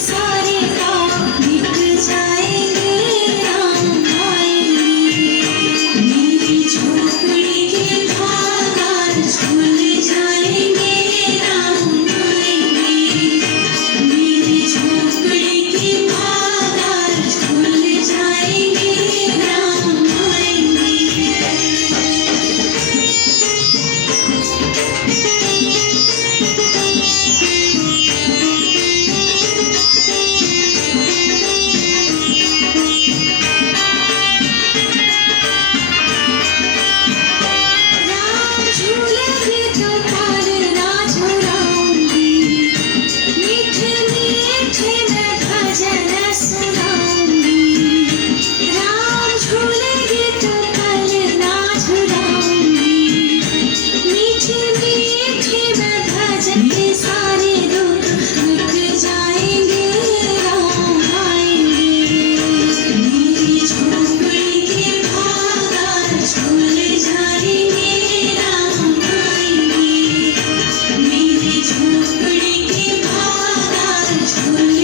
सारे गाँव मिट जाएंगे, राम आएंगे। मेरी झोपड़ी के बागान खुल जाएंगे, राम आएंगे। मेरी झोपड़ी के बागान खुल जाएंगे, राम आएंगे। राम झूलेंगे तो पालना झूलाऊंगी, मीठे मीठे मैं भजन सुनाऊंगी। राम झूलेंगे तो पालना झूलाऊंगी, मीठे मीठे मैं भजन के सारे दुख मिट जाएंगे, राम आएंगे। मेरी झोपड़ी के बागान खुल जाएंगे, राम आएंगे। मेरी झोपड़ी के बागान खुल